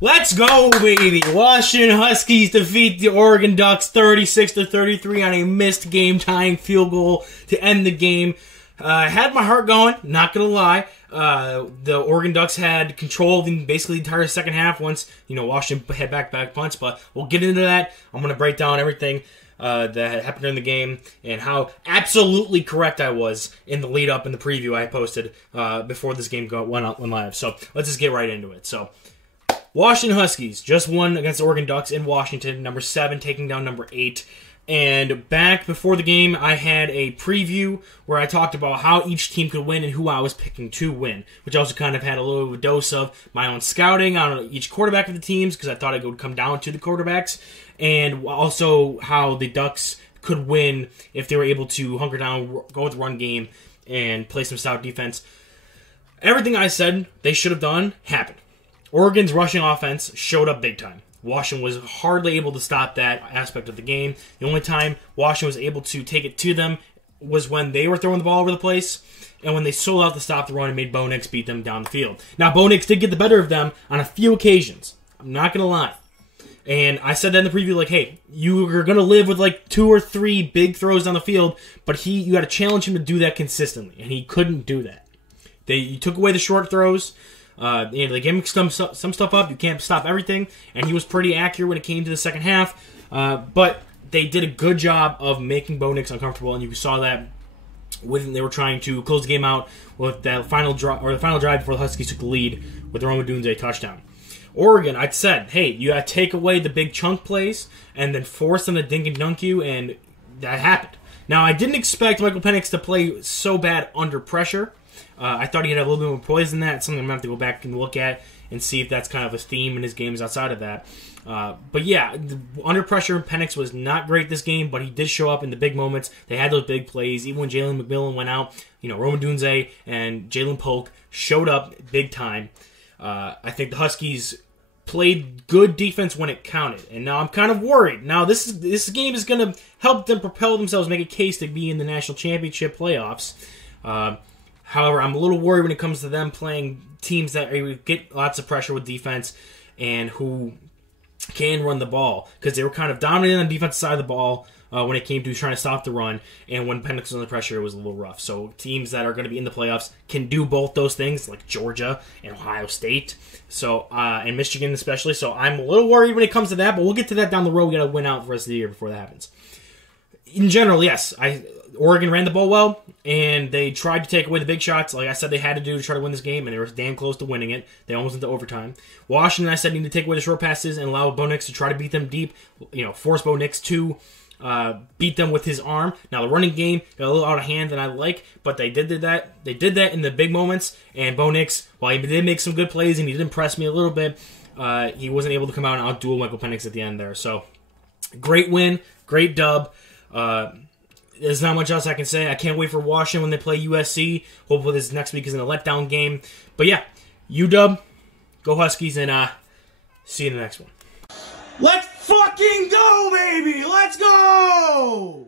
Let's go, baby! Washington Huskies defeat the Oregon Ducks 36-33 on a missed game-tying field goal to end the game. Had my heart going, not gonna lie. The Oregon Ducks had control in basically the entire second half once, Washington had back punts, but we'll get into that. I'm gonna break down everything that happened during the game and how absolutely correct I was in the lead-up in the preview I posted before this game went live. So let's just get right into it. So Washington Huskies just won against the Oregon Ducks in Washington, number 7 taking down number 8. And back before the game, I had a preview where I talked about how each team could win and who I was picking to win, which also kind of had a little bit of a dose of my own scouting on each quarterback of the teams because I thought it would come down to the quarterbacks, and also how the Ducks could win if they were able to hunker down, go with the run game, and play some stout defense. Everything I said they should have done happened. Oregon's rushing offense showed up big time. Washington was hardly able to stop that aspect of the game. The only time Washington was able to take it to them was when they were throwing the ball over the place and when they sold out to stop the run and made Bo Nix beat them down the field. Now, Bo Nix did get the better of them on a few occasions. I'm not going to lie. And I said that in the preview, like, hey, you are going to live with like 2 or 3 big throws down the field, but you got to challenge him to do that consistently, and he couldn't do that. You took away the short throws. They gave him some stuff up. You can't stop everything, and he was pretty accurate when it came to the second half. But they did a good job of making Bo Nix uncomfortable, and you saw that when they were trying to close the game out with that final drive before the Huskies took the lead with the Rome Odunze touchdown. Oregon, I said, hey, you got to take away the big chunk plays and then force them to dink and dunk you, and that happened. Now, I didn't expect Michael Penix to play so bad under pressure. I thought he had a little bit more poise than that. It's something I'm going to have to go back and look at and see if that's kind of a theme in his games outside of that. But yeah, under pressure, Penix was not great this game, but he did show up in the big moments. They had those big plays. Even when Jalen McMillan went out, Rome Odunze and Jalen Polk showed up big time. I think the Huskies played good defense when it counted, and now I'm kind of worried. Now this game is going to help them propel themselves, make a case to be in the national championship playoffs. However, I'm a little worried when it comes to them playing teams that get lots of pressure with defense and who can run the ball, because they were kind of dominating on the defensive side of the ball when it came to trying to stop the run, and when Penix was under pressure, it was a little rough. So teams that are going to be in the playoffs can do both those things, like Georgia and Ohio State, and Michigan especially. So I'm a little worried when it comes to that, but we'll get to that down the road. We got to win out the rest of the year before that happens. In general, yes, Oregon ran the ball well, and they tried to take away the big shots, like I said they had to do to try to win this game, and they were damn close to winning it. They almost went to overtime. Washington, I said, need to take away the short passes and allow Bo Nix to try to beat them deep, force Bo Nix to beat them with his arm. Now, the running game got a little out of hand than I like, but they did that. They did that in the big moments, and Bo Nix, while he did make some good plays and he did impress me a little bit, he wasn't able to come out and outduel Michael Penix at the end there. So, great win, great dub. There's not much else I can say. I can't wait for Washington when they play USC. Hopefully this next week isn't a letdown game. But yeah, UW, go Huskies, and see you in the next one. Let's fucking go, baby! Let's go!